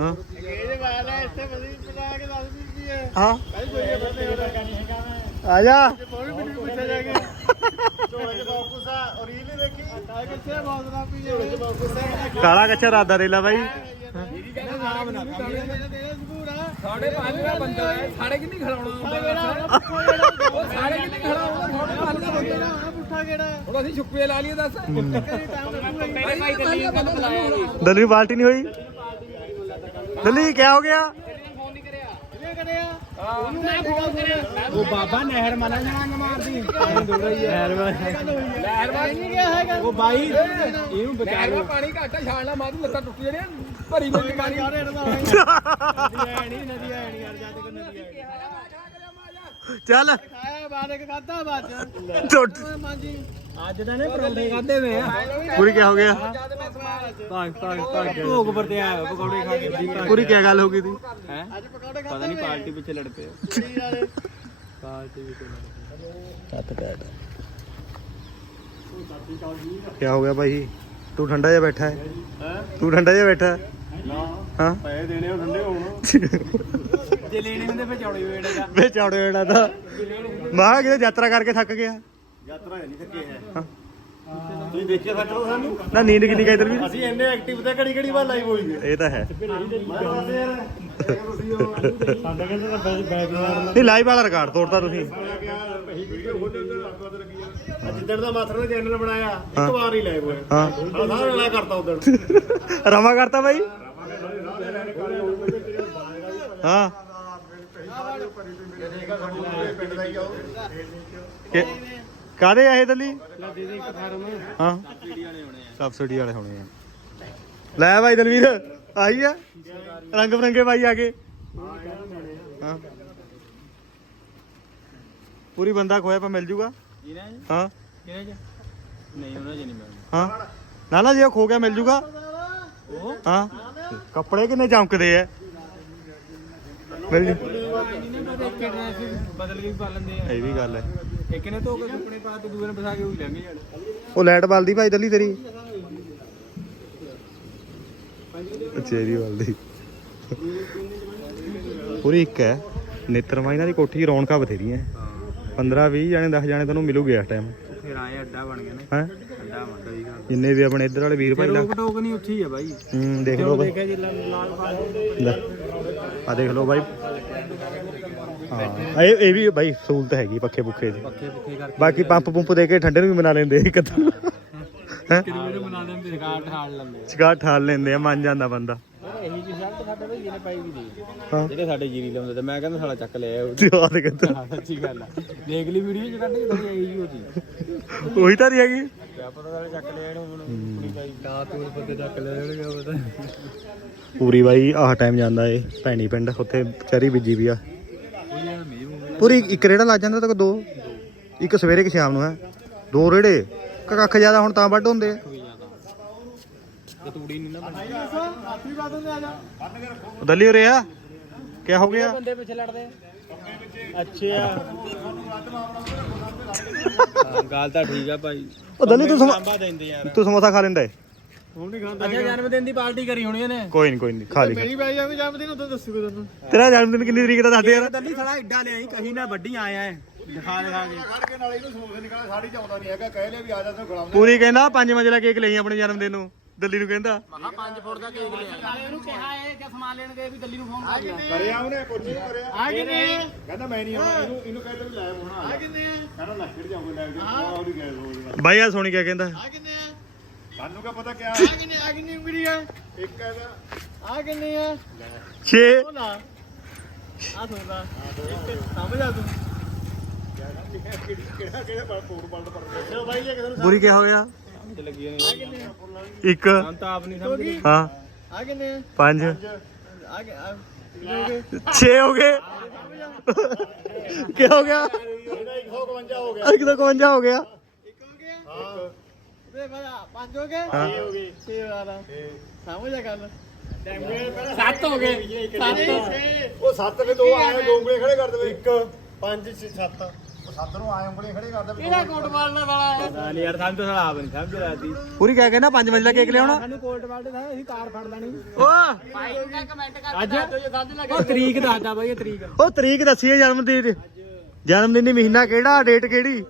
ਹਾਂ। ਇਹਦੇ ਵਾਲਾ ਇੱਥੇ ਬਦੀ ਬਣਾ ਕੇ ਦੱਸ ਦੀ ਕੀ ਹੈ। ਹਾਂ। ਭਾਈ ਕੋਈ ਬੰਦੇ ਹੋਰ ਨਹੀਂ ਹੈਗਾ ਮੈਂ ਆ ਜਾ। ਕੋਈ ਵੀ ਨਹੀਂ ਪੁੱਛਿਆ ਜਾ ਕੇ। ਝੋਲੇ ਚ ਬਾਕੂਸ ਆ ਔਰ ਇਹ ਨਹੀਂ ਦੇਖੀ। ਸਾਡੇ ਪੰਜ ਦਾ ਬੰਦਾ ਹੈ। ਸਾਡੇ ਕਿੰਨੀ ਖੜਾਉਣਾ ਹੁੰਦਾ ਉਹ ਸਾਡੇ ਕਿੰਨੀ ਖੜਾਉਣਾ ਤੁਹਾਡੇ ਪੰਜ ਦਾ ਬੰਦਾ ਨਾ ਪੁੱਠਾ ਕਿਹੜਾ ਹੁਣ ਅਸੀਂ ਛੁੱਪੇ ਲਾ ਲਈਏ ਦੱਸ। ਮੇਰੇ ਭਾਈ ਬੁਲਾਇਆ ਨਹੀਂ ਨਹੀਂ ਹੋਈ? ਦਲੀ ਕੀ ਹੋ ਗਿਆ? ਉਹ ਬਾਬਾ ਨਹਿਰ ਮਨਾ ਜਾਨ ਮਾਰਦੀ ਪਾਣੀ ਡੁੱਬ ਰਹੀ ਹੈ ਨਹਿਰ ਨਹਿਰ ਨਹੀਂ ਗਿਆ ਹੈਗਾ ਉਹ ਬਾਈ ਇਹਨੂੰ ਬਚਾ ਲਓ। ਪਾਣੀ ਘਾਟਾ ਛਾਣ ਲਾ ਮਾਰੂ ਲੱਤਾਂ ਟੁੱਟ ਜਾਣੀਆਂ ਭਰੀ ਵਿੱਚ ਪਾਣੀ ਆ ਰਿਹਾ ਨਦੀ ਹੈ ਨਹੀਂ। ਨਦੀ ਹੈ ਨਹੀਂ ਯਾਰ ਜਾਂਦੇ ਕੋ ਨਦੀ ਹੈ ਚੱਲ। ਖਾਇਆ ਬਾਦ ਇੱਕ ਖਾਦਾ ਬਾਦ ਟੁੱਟ ਮਾਂਜੀ ਅੱਜ ਦਾ ਨੇ ਪਰੌਂਠੇ ਖਾਦੇ ਵੇ ਆ। ਪੂਰੀ ਕੀ ਹੋ ਗਿਆ? ਭਾਗ ਭਾਗ ਭਾਗ। ਭੋਗ ਪਰ ਤੇ ਆਇਆ ਪਕੌੜੇ ਖਾ ਕੇ ਪੂਰੀ ਕੀ ਗੱਲ ਹੋ ਗਈ ਤੀ ਹੈ ਅੱਜ ਪਕੌੜੇ ਪਤਾ ਨਹੀਂ ਪਾਰਟੀ ਪਿੱਛੇ ਲੜ ਪਏ ਪਾਰਟੀ ਵਿੱਚ ਕੀ ਹੋ ਗਿਆ ਭਾਈ? ਤੂੰ ਠੰਡਾ ਜਿਹਾ ਬੈਠਾ ਹੈ। ਤੂੰ ਠੰਡਾ ਜਿਹਾ ਬੈਠਾ ਹੈ। ਹਾਂ? ਪੈਸੇ ਦੇਣੇ ਉਹ ਠੰਡੇ ਹੋਣ ਜੇ ਲੈਣੇ ਹੁੰਦੇ ਫੇ ਚੌੜੀ ਵੇੜੇਗਾ ਵੇ ਚੌੜੇ ਵੇੜਾ ਦਾ। ਮਾਂ ਕਿਤੇ ਯਾਤਰਾ ਕਰਕੇ ਥੱਕ ਗਿਆ। ਯਾਤਰਾ ਹੈ ਨਹੀਂ ਥੱਕੇ ਹੈ। ਤੁਸੀਂ ਦੇਖਿਆ ਫੱਟੋ ਸਾਨੂੰ? ਨਾ ਨੀਂਦ ਕਿੰਨੀ ਗਈ ਤੇਰੀ ਅਸੀਂ ਇੰਨੇ ਐਕਟਿਵ ਤੇ ਘੜੀ ਘੜੀ ਬਾਅਦ ਲਾਈਵ ਹੋਈ ਗਏ ਇਹ ਤਾਂ ਹੈ। ਮੈਂ ਬਸ ਯਾਰ ਤੁਸੀਂ ਉਹ ਸਾਡਾ ਕਹਿੰਦੇ ਤਾਂ ਬੈਕ ਨਹੀਂ ਲਾਈਵ ਵਾਲਾ ਰਿਕਾਰਡ ਤੋੜਤਾ ਤੁਸੀਂ। ਜਿੱਦਣ ਦਾ ਮਾਥਰ ਨੇ ਚੈਨਲ ਬਣਾਇਆ ਹਾਂ। ਇੱਕ ਵਾਰ ਹੀ ਲਾਈਵ ਹੋਇਆ। ਹਾਂ। ਆ ਸਾਰਾ ਰਲਾ ਕਰਤਾ ਉਦੋਂ ਰਮਾ ਕਰਤਾ ਬਾਈ? ਹਾਂ। ਕਿ- ਕਾਹਦੇ ਆਏ ਦਲੀ? ਹਾਂ। ਸਬਸਿਡੀ ਵਾਲੇ ਹੋਣੇ ਆ। ਲੈ ਭਾਈ ਦਲਵੀਰ ਆਈ ਆ? ਰੰਗ ਬਰੰਗੇ ਭਾਈ ਆ ਕੇ। ਹਾਂ। ਪੂਰੀ ਬੰਦਾ ਖੋਇਆ ਪਾ ਮਿਲ ਜੂਗਾ? ਹਾਂ। ਨਹੀਂ ਉਹਨਾਂ ਚ ਨਹੀਂ ਮਿਲਦਾ। ਹਾਂ। ਨਾ ਨਾ ਜੇ ਉਹ ਖੋ ਗਿਆ ਮਿਲ ਜੂਗਾ? ਉਹ? ਹਾਂ। ਕੱਪੜੇ ਕਿੰਨੇ ਚਮਕਦੇ ਆ? ਮਿਲ ਜੂ। ਬਦਲ ਕੇ ਪਾ ਲੈਂਦੇ ਆ ਇਹ ਵੀ ਗੱਲ ਹੈ। ਇੱਕ ਨੇ ਧੋ ਕੇ ਸੁੱਕਣੇ ਪਾ ਤੇ ਦੂਏ ਨੇ ਫਸਾ ਕੇ ਉਹੀ ਲੰਘ ਜਾਣ। ਉਹ ਲਾਈਟ ਬਲਦੀ ਭਾਈ ਦਲੀ ਤੇਰੀ। ਚੇਰੀਵਾਲ ਦੀ ਪੂਰੀ ਇੱਕ ਹੈ। ਨੇਤਰਮਾ ਇਹਨਾਂ ਦੀ ਕੋਠੀ ਰੌਣਕਾਂ ਬਥੇਰੀਆਂ 15 20 ਜਾਣੇ 10 ਜਾਣੇ ਤੁਹਾਨੂੰ ਮਿਲੂਗੇ ਇਸ ਟਾਈਮ ਫਿਰ ਆਏ ਅੱਡਾ ਬਣ ਗਿਆ ਨੇ। ਹੈ? ਅੱਡਾ ਬਣ ਗਿਆ ਜਿੰਨੇ ਵੀ ਆਪਣੇ ਇੱਧਰ ਵਾਲੇ ਵੀਰ ਭਾਈ ਲੱਗ ਰੋਕ ਟੋਕ ਨਹੀਂ ਉੱਠੀ ਆ ਬਾਈ। ਹੂੰ ਦੇਖ ਲਓ ਬਾਈ। ਦੇਖਿਆ ਜੀ ਲਾਲ ਪਾਲ ਲੈ ਆ ਦੇਖ ਲਓ ਬਾਈ। ਹਾਂ। ਇਹ ਇਹ ਵੀ ਬਾਈ ਸਹੂਲਤ ਹੈਗੀ ਪੱਖੇ ਪੁੱਖੇ ਦੀ। ਪੱਕੇ ਪੁੱਕੇ ਕਰਕੇ ਬਾਕੀ ਪੰਪ ਪੰਪ ਦੇ ਕੇ ਠੰਡੇ ਨੂੰ ਵੀ ਮਨਾ ਲੈਂਦੇ ਇੱਕ ਅੱਧਾ। ਹੈ? ਕਿਰਵੇ ਬਣਾ ਦਿੰਦੇ ਸਰਕਾਰ ਠਾਲ ਲੈਂਦੇ ਚਗਾ ਠਾਲ ਲੈਂਦੇ ਆ ਮੰਨ ਜਾਂਦਾ ਬੰਦਾ। ਇਹੀ ਜੀ ਸ਼ਰਟ ਸਾਡੇ ਭਾਈ ਜਿਹਨੇ ਪਾਈ ਵੀ ਦੀ ਹਾਂ। ਜਿਹੜੇ ਸਾਡੇ ਜੀਰੀ ਲਾਉਂਦੇ ਤੇ ਮੈਂ ਕਹਿੰਦਾ ਸਾਲਾ ਚੱਕ ਲਿਆ ਉਹ। ਤੇ ਆਹ ਦੇਖ ਇੱਧਰ। ਹਾਂ, ਸੱਚੀ ਗੱਲ ਆ। ਦੇਖ ਲਈ ਵੀਡੀਓ ਚ ਕੱਢ ਕੇ ਤਾਂ ਇਹੀ ਹੀ ਹੋਤੀ ਉਹੀ ਤਾਂ ਨਹੀਂ ਹੈਗੀ। ਕਿਆ ਪਤਾ ਸਾਲੇ ਚੱਕ ਲਿਆ ਇਹਨੂੰ ਹੁਣ। ਕੁੜੀ ਪਾਈ ਕਾ ਤੂੰ ਪੱਤੇ ਚੱਕ ਲਿਆ ਇਹਨੂੰ ਕਿਆ ਪਤਾ। ਪੂਰੀ ਬਾਈ ਆਹ ਟਾਈਮ ਜਾਂਦਾ ਏ ਭੈਣੀ ਪਿੰਡ ਉੱਥੇ ਚਰੀ ਬੀਜੀ ਵੀ ਆ। ਪੂਰੀ ਇੱਕ ਰੇੜਾ ਲੱਗ ਜਾਂਦਾ ਤੱਕ ਦੋ। ਇੱਕ ਸਵੇਰੇ ਇੱਕ ਸ਼ਾਮ ਨੂੰ ਹੈ। ਦੋ ਰੇੜੇ। ਕੱਖ ਜ਼ਿਆਦਾ ਹੁਣ ਤਾਂ ਵੱਢ ਹੁੰਦੇ ਆ। ਤੇ ਤੂੜੀ ਨਹੀਂ ਨਾ ਦੱਲੀ ਹੋ ਗਿਆ? ਬੰਦੇ ਪਿੱਛੇ ਲੜਦੇ ਅੱਛਾ। ਗੱਲ ਤਾਂ ਠੀਕ ਆ ਭਾਈ। ਉਹ ਦੱਲੀ ਤੂੰ ਸਮਾ- ਸਾਂਭਾ ਦਿੰਦੇ ਯਾਰ। ਤੂੰ ਸਮੋਸਾ ਖਾ ਲੈਂਦਾ ਏ। ਹੁਣ ਨਹੀਂ ਖਾਂਦਾ ਅੱਛਾ ਜਨਮ ਦਿਨ ਦੀ ਪਾਰਟੀ ਕਰੀ ਹੋਣੀ ਇਹਨੇ। ਕੋਈ ਨਹੀਂ ਕੋਈ ਨਹੀਂ ਖਾ ਲਈ। ਮੇਰੀ ਬਾਈ ਆਵੇਂ ਜਨਮ ਦਿਨ ਉਦੋਂ ਦੱਸੂਗਾ ਤੈਨੂੰ ਤੇਰਾ ਜਨਮ ਦਿਨ ਕਿੰਨੀ ਤਰੀਕ ਦਾ ਦੱਸ ਦੇ ਯਾਰ। ਦੱਲੀ ਸਾਲਾ ਐਡਾ ਲਿਆਈ ਕਹੀ ਨਾ ਵੱਡੀ ਆਇਆ ਹੈ। ਦਿਖਾ ਦਿਖਾ ਕੇ। ਖੜ ਕੇ ਨਾਲ ਇਹਨੂੰ ਸਮੋਸੇ ਨਿਕਾਲ ਸਾੜੀ ਚ ਆਉਂਦਾ ਨਹੀਂ ਹੈਗਾ ਕਹਿ ਲਿਆ ਵੀ ਆ ਜਾ ਤੈਨੂੰ ਖਿਲਾਉਂਦਾ ਪੂਰੀ ਕਹਿੰਦਾ ਪੰਜ ਮੰਜ਼ਲਾ ਕੇਕ ਲਈ ਆਪਣੇ ਜਨਮ ਦਿਨ ਨੂੰ ਦਿੱਲੀ ਨੂੰ ਕਹਿੰਦਾ। ਮਹਾ 5 ਫੁੱਟ ਦਾ ਕੇਕ ਲਿਆ। ਇਹਨੂੰ ਕਿਹਾ ਇਹ ਕਿ ਸਮਾਨ ਲੈਣ ਗਏ ਵੀ ਦਿੱਲੀ ਨੂੰ ਫੋਨ ਕਰਿਆ ਉਹਨੇ ਪੁੱਛੀ ਨੂੰ ਕਰਿਆ। ਆ ਕਿੰਨੇ ਕਹਿੰਦਾ ਮੈਂ ਨਹੀਂ ਆਉਣਾ ਇਹਨੂੰ ਇਹਨੂੰ ਕਹਿੰਦਾ ਵੀ ਲੈ ਹੋਣਾ ਆ ਕਿੰਨੇ ਕਹਿੰਦਾ ਲੈ ਖੜ ਜਾਊਗਾ ਲੈ ਕੇ ਆ ਉਹਦੀ ਗਏ ਰੋਜ਼ ਬਾਈ ਆ ਸੁਣੀ ਕਿਆ ਕਹਿੰਦਾ। ਆ ਕਿੰਨੇ ਆ ਸਾਨੂੰ ਕਾ ਪਤਾ ਕਿਆ? ਆ ਕਿੰਨੇ ਆ ਕਿੰਨੀ ਉਂਗਲੀ ਆ? ਇੱਕ ਹੈਗਾ ਆ ਕਿੰਨੇ ਆ? 6 ਉਹ ਲਾ। ਆ ਥੋੜਾ ਸਮਝ ਆ ਤੂੰ। ਕਿਹੜਾ ਕਿਹੜਾ ਪੋਰ ਪਲਟ ਪੜਦੇ ਚਲੋ ਬਾਈ ਇਹ ਕਿਧਰ ਪੂਰੀ ਕਿਆ ਹੋ ਗਿਆ ਤੇ ਲੱਗੀ ਨੇ ਆ? ਕਿੰਨੇ ਇੱਕ। ਹਾਂ ਤਾਂ ਆਪ ਨਹੀਂ ਸਮਝਦੀ ਹਾਂ। ਆ ਕਿੰਨੇ ਆ? ਪੰਜ। ਆ ਕਿ ਆ 6 ਹੋ ਗਏ। ਕੀ ਹੋ ਗਿਆ? 152 ਹੋ ਗਿਆ। 151 ਹੋ ਗਿਆ। ਇੱਕ ਹੋ ਗਿਆ? ਹਾਂ। ਤੇ ਭਾਈ ਪੰਜ ਹੋ ਗਏ? ਹਾਂ। ਹੋ ਗਈ 6 ਵਾਲਾ ਸਮਝ ਆ ਗੱਲ। ਸੱਤ ਹੋ ਗਏ। ਸੱਤ। ਉਹ ਸੱਤ ਕੇ ਦੋ ਆਏ ਦੋ ਉਂਗਲੇ ਖੜੇ ਕਰ ਦੇਵੇ। ਇੱਕ ਪੰਜ ਛੇ, ਸੱਤ। ਉਹ ਸੱਤ ਨੂੰ ਆਏ ਉਂਗਲੇ ਖੜੇ ਕਰ ਦੇਵੇ। ਕਿਹੜਾ ਕੋਟ ਮਾਰਨਾ ਵਾਲਾ ਨਹੀਂ ਯਾਰ ਸਾਨੂੰ ਤਾਂ ਸਾਲਾ ਆਪ ਨਹੀਂ ਸਮਝ ਪੂਰੀ ਕਹਿੰਦਾ ਪੰਜ ਮੰਜ਼ਲਾ ਕੇਕ ਲਿਆਉਣਾ। ਸਾਨੂੰ ਕੋਟ ਵਾਲਦੇ ਦਾ ਅਸੀਂ ਕਾਰ ਫੜ ਲੈਣੀ। ਓ! ਅੱਜ? ਉਹ ਤਰੀਕ ਦੱਸਦਾ ਬਾਈ ਇਹ ਤਰੀਕ। ਉਹ ਤਰੀਕ ਦੱਸੀ ਹੈ ਜਨਮ ਦਿਨ ਜਨਮ ਦਿਨ ਦੀ ਮਹੀਨਾ ਕਿਹੜਾ ਡੇਟ ਕਿਹੜੀ?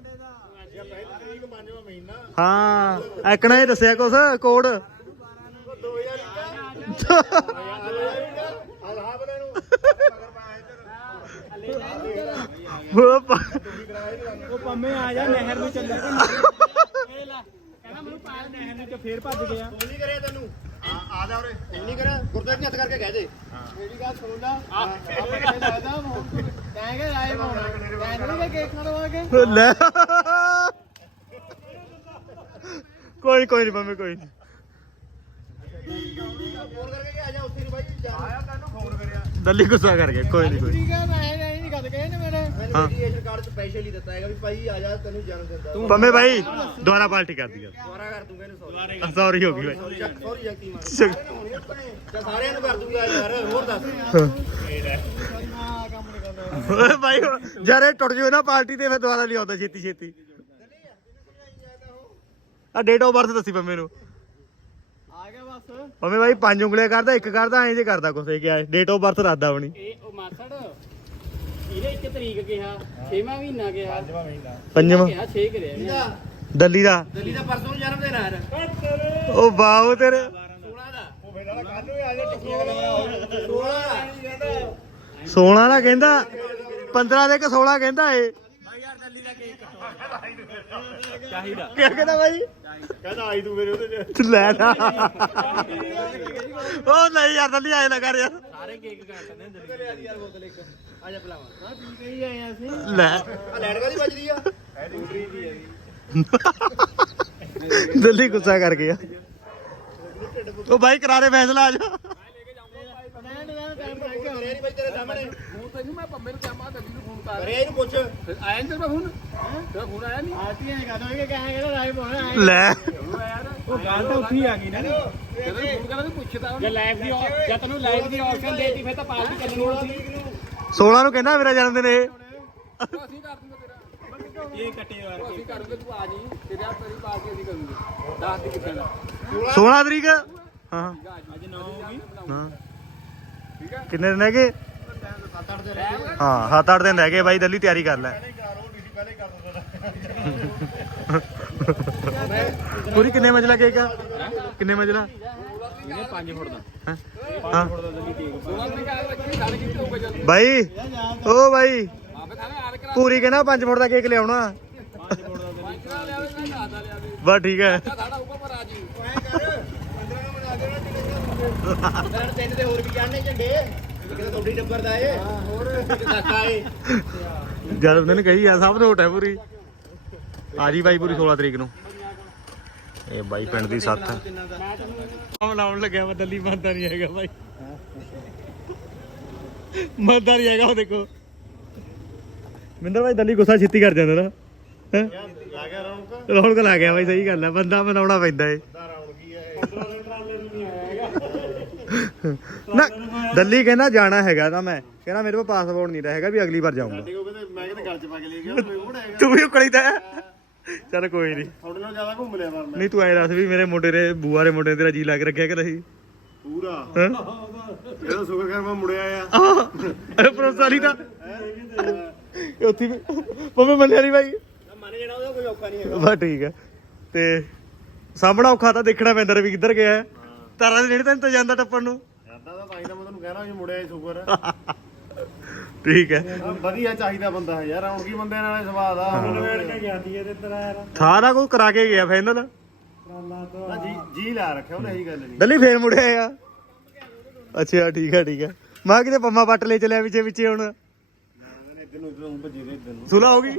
ਹਾਂ ਐਕਣਾ ਇਹ ਦੱਸਿਆ ਕੁਛ ਕੋਡ ਆਹ ਬਲੇ ਨੂੰ ਮਗਰ ਪਾਇਆ ਇੱਧਰ ਉਹ ਪ- ਉਹ ਪੰਮੇ ਆ ਜਾ ਨਹਿਰ ਨੂੰ ਚੱਲੇ ਇਹ ਲੈ ਕਹਿੰਦਾ ਮੈਨੂੰ ਪਾਲ ਨਹਿਰ ਨੂੰ ਤੇ ਫੇਰ ਭੱਜ ਗਿਆ। ਤੂੰ ਨਹੀਂ ਕਰਿਆ ਤੈਨੂੰ। ਆ ਆ ਜਾ ਉਰੇ ਤੂੰ ਨਹੀਂ ਕਰਿਆ। ਗੁਰਦੁਆਰੇ ਹੱਥ ਕਰਕੇ ਕਹਿ ਦੇ ਮੇਰੀ ਗੱਲ ਸੁਣ ਲੈ ਆਪਣੇ ਲੱਗਦਾ ਮੋਹਨ ਕਹਿੰਗੇ ਰਾਏ ਮੋਹਨ ਕਹਿੰਦੇ ਕੇਕ ਖਾਣਵਾ ਕੇ। ਲੈ। ਕੋਈ ਕੋਈ ਨਹੀਂ ਮੰਮੀ ਕੋਈ ਨਹੀਂ ਫੋਨ ਕਰਕੇ ਆ ਜਾ ਉੱਥੇ ਨਹੀਂ ਬਾਈ ਆਇਆ ਤੈਨੂੰ ਫੋਨ ਕਰਿਆ ਦੱਲੀ ਗੁੱਸਾ ਕਰ ਗਿਆ ਕੋਈ ਨਹੀਂ ਕੋਈ ਠੀਕ ਹੈ। ਮੈਂ ਇਹ ਨਹੀਂ ਗੱਲ ਕਹੇ ਨੇ ਮੇਰੇ ਮੈਨੂੰ ਰੇਡੀਏਸ਼ਨ ਕਾਰਡ ਸਪੈਸ਼ਲ ਦਿੱਤਾ ਹੈਗਾ ਵੀ ਭਾਈ ਆ ਜਾ ਤੈਨੂੰ ਜਨਮ ਦਿੰਦਾ ਪੰਮੇ ਭਾਈ ਦੁਬਾਰਾ ਪਾਰਟੀ ਕਰ ਦਿਆ ਦੁਬਾਰਾ ਕਰ ਦੂੰਗਾ ਇਹਨੂੰ ਸੌਰੀ ਹੋ ਗਈ ਭਾਈ। ਸੌਰੀ ਸੌਰੀ ਮਾਰ। ਤੇ ਸਾਰਿਆਂ ਨੂੰ ਕਰ ਦੂੰਗਾ ਯਾਰ ਹੋਰ ਦੱਸ। ਓਏ ਭਾਈ ਜਰੇ ਟੁੱਟ ਜਾਓ ਨਾ ਪਾਰਟੀ ਤੇ ਫਿਰ ਦੁਬਾਰਾ ਲਿਆਉਂਦਾ ਛੇਤੀ ਛੇਤੀ ਆ ਡੇਟ ਆਫ ਬਰਥ ਦੱਸੀ ਪੰਮੇ ਨੂੰ। ਆ ਗਿਆ ਬਸ ਪੰਮੇ ਭਾਈ ਪੰਜ ਉਂਗਲੀਆਂ ਕਰਦਾ ਇੱਕ ਕਰਦਾ ਐਂ ਜੇ ਕਰਦਾ ਕੁਛ ਇਹ ਕਿਹਾ ਡੇਟ ਆਫ ਬਰਥ ਦੱਸਦਾ ਆਪਣੀ। ਇਹ ਉਹ ਮਾਸੜ ਇਹਨੇ ਇੱਕ ਤਰੀਕ ਕਿਹਾ 6ਵਾਂ ਮਹੀਨਾ ਕਿਹਾ। ਪੰਜਵਾਂ ਕਿਹਾ 6 ਕਰਿਆ ਦੱਲੀ ਦਾ। ਦਿੱਲੀ ਦਾ ਪਰਸੋਂ ਨੂੰ ਜਨਮ ਦਿਨ ਆ ਯਾਰ ਉਹ ਬਾਉ ਤੇਰੇ। 16 ਦਾ। ਉਹ ਫੇਰ ਵਾਲਾ ਕੱਲ ਨੂੰ ਆ ਜਾ ਟਿੱਕੀਆਂ ਕਰਾ 16 ਦਾ। 16 ਦਾ ਕਹਿੰਦਾ 15 ਦੇ ਕਿ 16 ਕਹਿੰਦਾ ਏ ਚਾਹੀਦਾ। ਕਿਆ ਕਹਿੰਦਾ ਭਾਈ ਕਹਿੰਦਾ ਆਈ ਤੂੰ ਮੇਰੇ ਉਹਦੇ ਚ। ਲੈ ਨਾ ਉਹ ਨਹੀਂ ਯਾਰ ਦੱਲੀ ਆਏ ਨਾ ਕਰ ਯਾਰ। ਸਾਰੇ ਕੇਕ ਕੱਟਦੇ ਨੇ ਯਾਰ ਬੋਤਲ ਇੱਕ। ਆ ਜਾ ਪਲਾਵਾ ਹਾਂ ਠੀਕ ਹੀ ਆਏ ਅਸੀਂ। ਲੈ। ਆ ਲੈਟ ਕਾਦੀ ਵੱਜਦੀ ਆ? ਐਡੀ ਉਤਰੀ ਦੀ ਹੈਗੀ ਦਿੱਲੀ ਗੁੱਸਾ ਕਰ ਗਿਆ ਉਹ ਭਾਈ ਕਰਾਰੇ ਫੈਸਲਾ ਆ ਜਾ। ਮੈਂ ਟਾਈਮ ਲੱਗ ਗਿਆ ਕਰਿਆ ਨਹੀਂ ਬਾਈ ਤੇਰੇ ਸਾਹਮਣੇ ਹੁਣ ਤੈਨੂੰ ਮੈਂ ਪੰਮੇ ਨੂੰ ਕਿਹਾ ਮਾਂ ਦਿੱਲੀ ਨੂੰ ਫੋਨ ਕਰ ਕਰਿਆ ਇਹਨੂੰ ਪੁੱਛ। ਆਇਆ ਨਹੀਂ ਤੇਰਾ ਫੋਨ ਤੇਰਾ ਫੋਨ ਆਇਆ ਨਹੀਂ ਆਤੀ ਹੈ ਕਦੋਂ ਇਹ ਕਹੇ ਕਿ ਰਾਏ ਬੋਲ ਆਇਆ ਲੈ। ਉਹ ਗੱਲ ਤਾਂ ਉੱਥੇ ਆ ਗਈ ਨਾ। ਜਦੋਂ ਫੋਨ ਕਰਾਂ ਤੂੰ ਪੁੱਛਦਾ ਜੇ ਲਾਈਵ ਦੀ ਜਾਂ ਤੈਨੂੰ ਲਾਈਵ ਦੀ ਆਪਸ਼ਨ ਦੇਤੀ ਫਿਰ ਤਾਂ ਪਾਰਟੀ ਚੱਲਣੀ ਸੀ 16 ਨੂੰ ਕਹਿੰਦਾ ਮੇਰਾ ਜਨਮ ਦਿਨ ਇਹ। ਅਸੀਂ ਕਰ ਦੂੰਗੇ ਤੇਰਾ। ਇਹ ਕੱਟੇ ਵਾਰ ਅਸੀਂ ਕਰੂਗੇ ਤੂੰ ਆ ਜੀ। ਤੇਰਾ ਤੇਰੀ ਪਾਰਟੀ ਅਸੀਂ ਕਰੂਗੇ। ਦੱਸ ਦੇ ਕਿੱਥੇ ਦਾ 16 ਤਰੀਕ? ਹਾਂ। ਅੱਜ। 9 ਹੋ ਗਈ। ਹਾਂ। ਠੀਕ ਹੈ ਕਿੰਨੇ ਦਿਨ ਹੈਗੇ ਸੱਤ ਅੱਠ ਦਿਨ ਹਾਂ 7-8 ਦਿਨ ਰਹਿ ਗਏ ਬਾਈ ਦਿੱਲੀ ਤਿਆਰੀ ਕਰ ਲੈ। ਪੂਰੀ ਕਿੰਨੇ ਮੰਜ਼ਲਾ ਕੇਕ ਆ ਕਿੰਨੇ ਮੰਜ਼ਲਾ ਇਹਨੇ 5 ਫੁੱਟ ਦਾ ਹਾਂ। ਬਾਈ, ਓ ਬਾਈ, ਪੂਰੀ ਕਹਿੰਦਾ 5 ਫੁੱਟ ਦਾ ਕੇਕ ਲਿਆਉਣਾ। ਬਸ ਠੀਕ ਹੈ। ਤਿੰਨ ਤੇ ਹੋਰ ਵੀ ਜਾਣਨੇ ਝੰਡੇ। ਤਾਂ ਤੁਹਾਡੀ ਟੱਬਰ ਦਾ ਏ ਹਾਂ ਹੋਰ ਇੱਕ ਕਾਕਾ ਏ ਜਦ ਉਹਨੇ ਕਹੀ ਆ ਸਭ ਨੋਟ ਹੈ ਪੂਰੀ। ਆ ਜੀ ਬਾਈ ਪੂਰੀ 16 ਤਰੀਕ ਨੂੰ। ਇਹ ਬਾਈ ਪਿੰਡ ਦੀ ਸੱਤ ਹੈ ਲਾਉਣ ਲੱਗਿਆ ਵਾ ਦਿੱਲੀ ਮੰਨਦਾ ਨਹੀਂ ਹੈਗਾ ਬਾਈ। ਮੰਨਦਾ ਨਹੀਂ ਹੈਗਾ ਉਹ ਦੇਖੋ। ਮਿੰਦਰ ਬਾਈ ਦਿੱਲੀ ਗੁੱਸਾ ਛੇਤੀ ਕਰ ਜਾਂਦਾ ਨਾ। ਹੈਂ? ਲਾ ਗਿਆ ਰੌਣਕ। ਰੌਣਕ ਲਾ ਗਿਆ ਬਾਈ ਸਹੀ ਗੱਲ ਹੈ ਬੰਦਾ ਮਨਾਉਣਾ ਪੈਂਦਾ ਏ ਦਾ ਰੌਣਕੀ ਏ 15 ਟਰਾਲੇ ਨੂੰ ਨਹੀਂ ਆਏਗਾ ਨਾ ਦਿੱਲੀ ਕਹਿੰਦਾ ਜਾਣਾ ਹੈਗਾ ਤਾਂ ਮੈਂ। ਕਹਿੰਦਾ ਮੇਰੇ ਕੋਲ ਪਾਸਪੋਰਟ ਨਹੀਂ ਰਹੇਗਾ ਵੀ ਅਗਲੀ ਵਾਰ ਜਾਊਂਗਾ। ਸਾਡੇ ਕੋ ਕਹਿੰਦੇ ਮੈਂ ਕਿਤੇ ਗੱਲ ਚ ਪਾ ਕੇ ਲੈ ਗਿਆ ਮੈਨੂੰ ਕੋਣ ਹੈਗਾ। ਤੂੰ ਵੀ ਉਕੜੀ ਤਾਂ। ਚੱਲ ਕੋਈ ਨਹੀਂ। ਤੁਹਾਡੇ ਨਾਲ ਜ਼ਿਆਦਾ ਘੁੰਮ ਲਿਆ ਪਰ ਮੈਂ। ਨਹੀਂ ਤੂੰ ਐ ਦੱਸ ਵੀ ਮੇਰੇ ਮੁੰਡੇ ਨੇ ਬੂਆ ਦੇ ਮੁੰਡੇ ਨੇ ਤੇਰਾ ਜੀ ਲਾ ਕੇ ਰੱਖਿਆ ਕਿ ਨਹੀਂ? ਪੂਰਾ। ਇਹਦਾ ਸ਼ੁਕਰ ਕਰ ਮੈਂ ਮੁੜਿਆ ਆ ਅਰੇ ਪ੍ਰੋਸਾਲੀ ਤਾਂ। ਉੱਥੇ ਵੀ ਮੰਮੀ ਮੰਨਿਆ ਨਹੀਂ ਬਾਈ। ਮੰਨ ਜਿਹੜਾ ਉਹਦਾ ਕੋਈ ਔਖਾ ਨਹੀਂ ਹੈਗਾ। ਬਸ ਠੀਕ ਹੈ। ਤੇ ਸਾਹਮਣਾ ਔਖਾ ਤਾਂ ਦੇਖਣਾ ਪੈਂਦਾ ਵੀ ਕਿੱਧਰ ਗਿਆ। ਤਾਰਾਂ ਦੇ ਨੇੜੇ ਤਾਂ ਨੀ ਤਾਂ ਜਾਂਦਾ ਟੱਪਣ ਨੂੰ। ਜਾਂਦਾ ਤਾਂ ਤਾਂ ਹੀ ਤਾਂ ਮੈਂ ਤੁਹਾਨੂੰ ਕਹਿ ਰਿਹਾ ਵੀ ਮੁੜਿਆ ਹੀ ਸ਼ੁਕਰ ਆ ਠੀਕ ਹੈ। ਵਧੀਆ ਚਾਹੀਦਾ ਬੰਦਾ ਹੈ ਯਾਰ ਰੌਣਕੀ ਬੰਦੇ ਨਾਲ ਸਵਾਦ ਆ। ਹੁਣ ਵੇੜ ਕੇ ਗਿਆ ਸੀ ਇਹਦੇ ਤੇਰਾ ਯਾਰ। ਸਾਰਾ ਕੁਝ ਕਰਾ ਕੇ ਗਿਆ ਫਾਈਨਲ ਨਾ ਜੀ ਜੀ ਲਾ ਰੱਖਿਆ ਉਹਨੇ ਇਹੀ ਗੱਲ ਨਹੀਂ ਦਿੱਲੀ ਫੇਰ ਮੁੜਿਆ ਆ। ਅੱਛਾ ਠੀਕ ਹੈ ਠੀਕ ਹੈ। ਮੈਂ ਕਿਤੇ ਪੰਮਾ ਪੱਟ ਲੈ ਚਲਿਆ ਵਿੱਚੇ ਵਿੱਚੇ ਹੁਣ। ਇੱਧਰ ਨੂੰ ਇੱਧਰ ਨੂੰ ਭੱਜੀ ਦੇ ਇੱਧਰ ਨੂੰ। ਸੁਲਾ ਹੋ ਗਈ?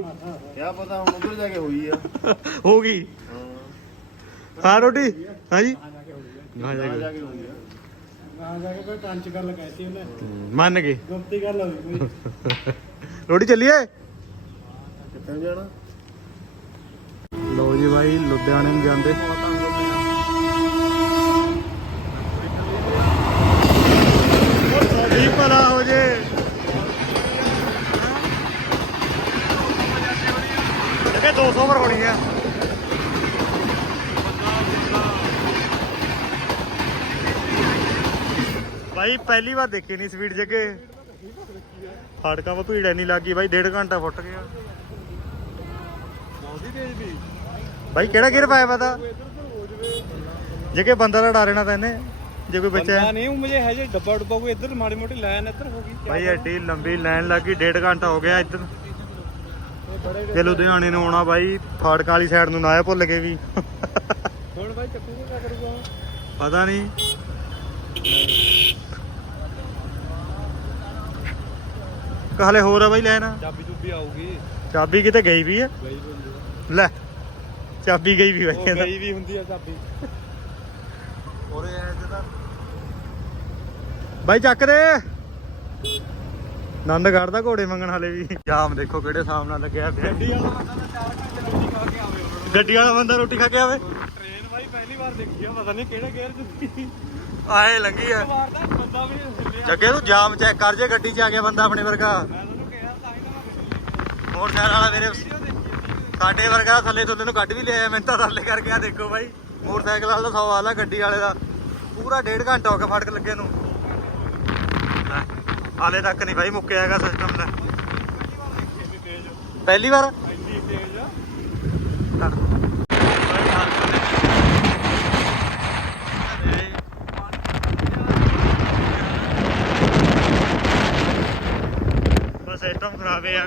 ਕਿਆ ਪਤਾ ਹੁਣ ਉਧਰ ਜਾ ਕੇ ਹੋਈ ਆ। ਹੋ ਗਈ। ਹਾਂ। ਹਾਂ ਰੋਟੀ। ਹਾਂਜੀ। ਹਾਂ ਜਾ ਜਾ ਕੇ ਜਾ ਕੇ ਹੋਈ ਆ। ਨਾ ਜਾ ਕੇ ਕੋਈ ਪੰਜ ਗੱਲ ਕਹਿਤੀ ਉਹਨੇ। ਮੰਨ ਗਏ। ਗੁਪਤੀ ਗੱਲ ਹੋਈ ਕੋਈ। ਰੋਟੀ ਚੱਲੀਏ ਕਿੱਥੇ ਜਾਣਾ? ਲੋ ਜੀ ਬਾਈ ਲੁਧਿਆਣੇ ਨੂੰ ਜਾਂਦੇ। ਵੀ ਭਲਾ ਹੋ ਜੇ? ਜਗੇ 200 ਪਰ ਹੋਣੀ ਹੈ ਭਾਈ ਪਹਿਲੀ ਵਾਰ ਦੇਖੀ ਨਹੀਂ ਸਪੀਡ ਜਗੇ। ਫਾਟਕਾਂ 'ਤੇ ਭੀੜ ਨਹੀਂ ਲੱਗੀ ਭਾਈ ਡੇਢ ਘੰਟਾ ਫੁੱਟ ਗਿਆ। ਬਹੁਤੀ ਤੇਜ਼ ਵੀ ਭਾਈ ਕਿਹੜਾ ਗੇਰ ਪਾਇਆ ਪਤਾ ਜੇ ਕਿ ਬੰਦਾ ਦਾ ਡਾਰੇ ਨਾ ਪੈਨੇ ਜੇ ਕੋਈ ਬੱਚਾ ਨਹੀਂ ਉਹ ਮੁਝੇ ਹੈ ਜੇ ਡੱਬਾ ਡੁੱਬਾ ਕੋਈ ਇੱਧਰ ਮਾੜੀ ਮੋਟੀ ਲਾਈਨ ਇੱਧਰ ਹੋ ਗਈ ਭਾਈ ਐਡੀ ਲੰਬੀ ਲਾਈਨ ਲੱਗੀ ਡੇਢ ਘੰਟਾ ਹੋ ਗਿਆ ਇੱਧਰ। ਤੇ ਲੁਧਿਆਣੇ ਨੂੰ ਆਉਣਾ ਬਾਈ ਫਾੜਕਾਂ ਵਾਲੀ ਸਾਈਡ ਨੂੰ ਨਾ ਆਇਆ ਭੁੱਲ ਕੇ ਵੀ। ਹੁਣ ਬਾਈ ਚੱਕੂਗਾ ਕਿਆ ਕਰੂਗਾ? ਪਤਾ ਨਹੀਂ। ਕਾਹਲੇ ਹੋਰ ਆ ਬਾਈ ਲੈਣ। ਚਾਬੀ ਚੁੱਬੀ ਆਊਗੀ। ਚਾਬੀ ਕਿਤੇ ਗਈ ਵੀ ਆ? ਗਈ ਵੀ ਹੁੰਦੀ ਲੈ ਚਾਬੀ ਗਈ ਵੀ। ਬਾਈ ਉਹ ਗਈ ਵੀ ਹੁੰਦੀ ਆ ਚਾਬੀ। ਉਰੇ ਐ ਜਦਾ ਬਾਈ ਚੱਕ ਦੇ। ਨੰਦ ਦਾ ਘੋੜੇ ਮੰਗਣ ਵਾਲੇ ਵੀ। ਜਾਮ ਦੇਖੋ ਕਿਹੜੇ ਨਾਲ ਲੱਗਿਆ ਪਿਆ। ਗੱਡੀ ਵਾਲਾ ਬੰਦਾ ਤਾਂ 4 ਘੰਟੇ ਰੋਟੀ ਖਾ ਕੇ ਆਵੇ ਗੱਡੀ ਵਾਲਾ ਬੰਦਾ ਰੋਟੀ ਖਾ ਕੇ ਆਵੇ। ਟ੍ਰੇਨ ਬਾਈ ਪਹਿਲੀ ਵਾਰ ਦੇਖੀ ਆ ਪਤਾ ਨਹੀਂ ਕਿਹੜੇ ਗੇਅਰ ਚ ਸੀ। ਆਏ ਲੰਗੀ ਆ। ਜੱਗੇ ਨੂੰ ਜਾਮ ਚੈੱਕ ਕਰ ਜੇ ਗੱਡੀ 'ਚ ਆ ਗਿਆ ਬੰਦਾ ਆਪਣੇ ਵਰਗਾ। ਤਾਂ ਮੋਟਰਸਾਈਕਲ ਵਾਲਾ ਮੇਰੇ ਸਾਡੇ ਵਰਗਾ ਥੱਲੇ ਥੱਲੇ ਨੂੰ ਕੱਢ ਵੀ ਲਿਆ ਮੈਂ ਤਾਂ ਥੱਲੇ ਕਰਕੇ ਆ ਦੇਖੋ ਬਾਈ, ਮੋਟਰਸਾਈਕਲ ਵਾਲਾ ਤਾਂ 100 ਵਾਲਾ ਗੱਡੀ ਵਾਲੇ ਦਾ। ਪੂਰਾ ਡੇਢ ਘੰਟਾ ਹੋ ਗਿਆ ਫੜਕ ਲੱਗੇ ਨੂੰ। ਹਾਲੇ ਤੱਕ ਨਹੀਂ ਬਾਈ ਮੁੱਕਿਆ ਹੈਗਾ ਸਿਸਟਮ ਦਾ ਪਹਿਲੀ ਵਾਰ? ਇੰਨੀ ਤੇਜ਼ ਆ ਬਸ ਸਿਸਟਮ ਖਰਾਬ ਹੈ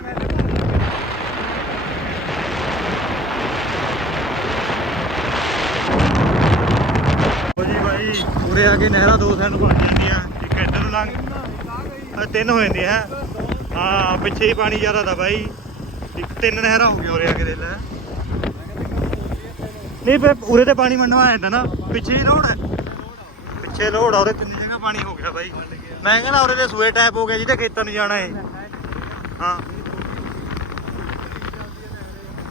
ਉਹ ਜੀ ਭਾਈ ਉਰੇ ਆ ਕੇ ਨਹਿਰਾਂ ਦੋ ਸਾਈਡ ਨੂੰ ਬਣ ਜਾਂਦੀਆਂ। ਇੱਕ ਇੱਧਰ ਨੂੰ ਲੰਘ ਤਿੰਨ ਹੋ ਜਾਂਦੀਆਂ। ਹੈ ਹਾਂ ਪਿੱਛੇ ਹੀ ਪਾਣੀ ਜ਼ਿਆਦਾ ਤਾਂ ਬਾਈ। ਇੱਕ ਤਿੰਨ ਨਹਿਰਾਂ ਹੋ ਗਈਆਂ ਉਰੇ ਆ ਕੇ ਦੇ ਲੈ। ਨਹੀਂ ਫੇ ਉਰੇ ਤੇ ਪਾਣੀ ਮੰਨਵਾ ਆ ਜਾਂਦਾ ਨਾ। ਪਿੱਛੇ ਹੀ ਹੈ। ਪਿੱਛੇ ਲੋੜ ਆ ਉਰੇ ਤਿੰਨ ਜਗ੍ਹਾ ਪਾਣੀ ਹੋ ਗਿਆ ਬਾਈ। ਮੈਂ ਕਹਿੰਦਾ ਉਰੇ ਦੇ ਸੂਏ ਟਾਈਪ ਹੋ ਗਿਆ ਜਿਹਦੇ ਖੇਤਾਂ ਨੂੰ ਜਾਣਾ ਏ। ਹਾਂ।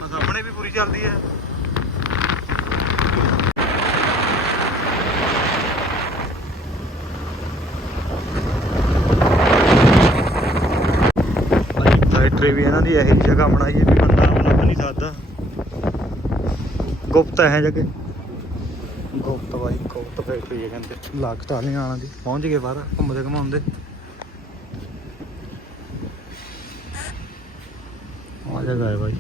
ਬਸ ਵੀ ਪੂਰੀ ਚੱਲਦੀ ਹੈ। ਫੈਕਟਰੀ ਵੀ ਇਹਨਾਂ ਦੀ ਇਹੋ ਜਿਹੀ ਜਗ੍ਹਾ ਬਣਾਈ ਹੈ ਵੀ ਬੰਦਾ ਲੱਭ ਨਹੀਂ ਸਕਦਾ ਗੁਪਤ ਹੈ ਜਗ੍ਹਾ। ਗੁਪਤ ਬਾਈ, ਗੁਪਤ ਫੈਕਟਰੀ ਹੈ ਕਹਿੰਦੇ। ਲੱਗ ਟਾਲੀਆਂ ਆਣਾ ਦੀ ਪਹੁੰਚ ਗਏ ਬਾਹਰ, ਘੁੰਮਦੇ ਘਮਾਉਂਦੇ। ਜਗ੍ਹਾ ਹੈ ਬਾਈ।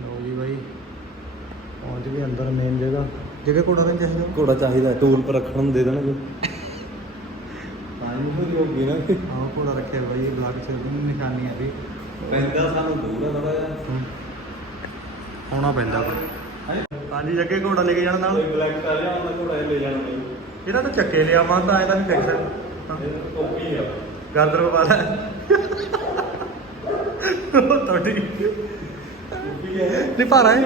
ਲੋ ਜੀ ਬਾਈ ਪਹੁੰਚ ਗਏ ਅੰਦਰ ਮੇਨ ਜਗ੍ਹਾ। ਜਗ੍ਹਾ ਕੋੜਾ ਨਹੀਂ ਚਾਹੀਦਾ ਘੋੜਾ ਚਾਹੀਦਾ ਟੂਲ ਪਰ ਰੱਖਣ ਨੂੰ ਦੇ ਦੇਣਗੇ। ਤਾਂ ਹੀ ਪੂਰੀ ਹੋ ਗਈ ਨਾ। ਹਾਂ ਕੋੜਾ ਰੱਖਿਆ ਬਾਈ ਬਲਾਕ ਚ ਨਿਸ਼ਾਨੀ ਆ ਵੀ। ਪੈਂਦਾ ਸਾਨੂੰ ਦੂਰ ਆ ਥੋੜਾ ਜਿਹਾ। ਆਉਣਾ ਪੈਂਦਾ ਕੋਈ ਹਾਂਜੀ ਜੱਗੇ ਘੋੜਾ ਲੈ ਕੇ ਜਾਣਾ ਨਾਲ। ਬਲੈਕ ਕਰ ਲਿਆ ਉਹਨਾਂ ਘੋੜਾ ਇਹ ਲੈ ਜਾਣਾ ਨਹੀਂ ਇਹਦਾ ਤਾਂ ਚੱਕੇ ਲਿਆ ਮਾਂ ਤਾਂ ਐ ਤਾਂ ਨਹੀਂ ਦੇਖ ਸਕਦਾ। ਇਹ ਟੋਪੀ ਆ। ਗਾਦਰ ਪਾ ਲੈ। ਉਹ ਤੁਹਾਡੀ। ਨਹੀਂ, ਭਾਰਾ ਹੈ।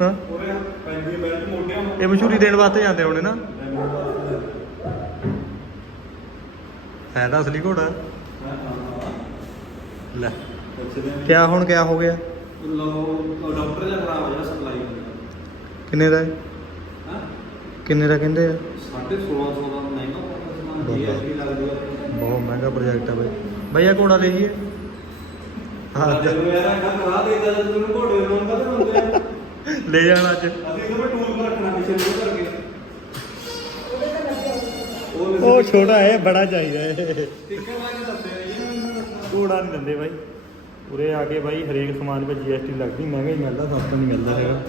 ਹਾਂ। ਉਹਰੇ ਪੈਂਦੀ ਬੈਲਟ ਮੋਢਿਆਂ ਇਹ ਮਸ਼ਹੂਰੀ ਦੇਣ ਵਾਸਤੇ ਜਾਂਦੇ ਹੋਣੇ ਨਾ। ਹੈ ਤਾਂ ਅਸਲੀ ਘੋੜਾ। ਲੈ, ਕਿਆ ਹੁਣ ਕਿਆ ਹੋ ਗਿਆ? ਲੋ ਡਾਕਟਰ ਜਿਹਾ ਖਰਾਬ ਹੋ ਜਾ ਸਪਲਾਈ ਕਿੰਨੇ ਦਾ ਹੈ? ਕਿੰਨੇ ਦਾ ਕਹਿੰਦੇ ਆ? 1650 ਦਾ ਮਹਿੰਗਾ ਬਹੁਤ। ਮਹਿੰਗਾ ਪ੍ਰੋਜੈਕਟ ਆ ਬਈ। ਬਈ ਇਹ ਘੋੜਾ ਲੈ ਹਾਂ ਜਦੋਂ ਯਾਰ ਅੱਖਾਂ ਖਾ ਦੇਦਾ ਜਦ ਤੈਨੂੰ ਘੋੜੇ ਨੂੰ ਕਦੇ ਹੁੰਦੇ ਆ ਲੈ ਜਾਣਾ ਅੱਜ। ਅਸੀਂ ਤਾਂ ਟੂਲ ਪਰ ਰੱਖਣਾ ਪਿੱਛੇ ਨੂੰ ਕਰਕੇ ਉਹ ਛੋਟਾ ਹੈ ਬੜਾ ਚਾਹੀਦਾ ਹੈ। ਟਿੱਕਰ ਲਾ ਕੇ ਦੱਸਦੇ ਨੇ। ਘੋੜਾ ਨਹੀਂ ਦਿੰਦੇ ਬਾਈ। ਉਰੇ ਆ ਕੇ ਬਾਈ ਹਰੇਕ ਸਮਾਨ 'ਤੇ ਜੀਐਸਟੀ ਲੱਗਦੀ ਮਹਿੰਗਾ ਹੀ ਮਿਲਦਾ ਸਸਤਾ ਨਹੀਂ ਮਿਲਦਾ ਹੈਗਾ।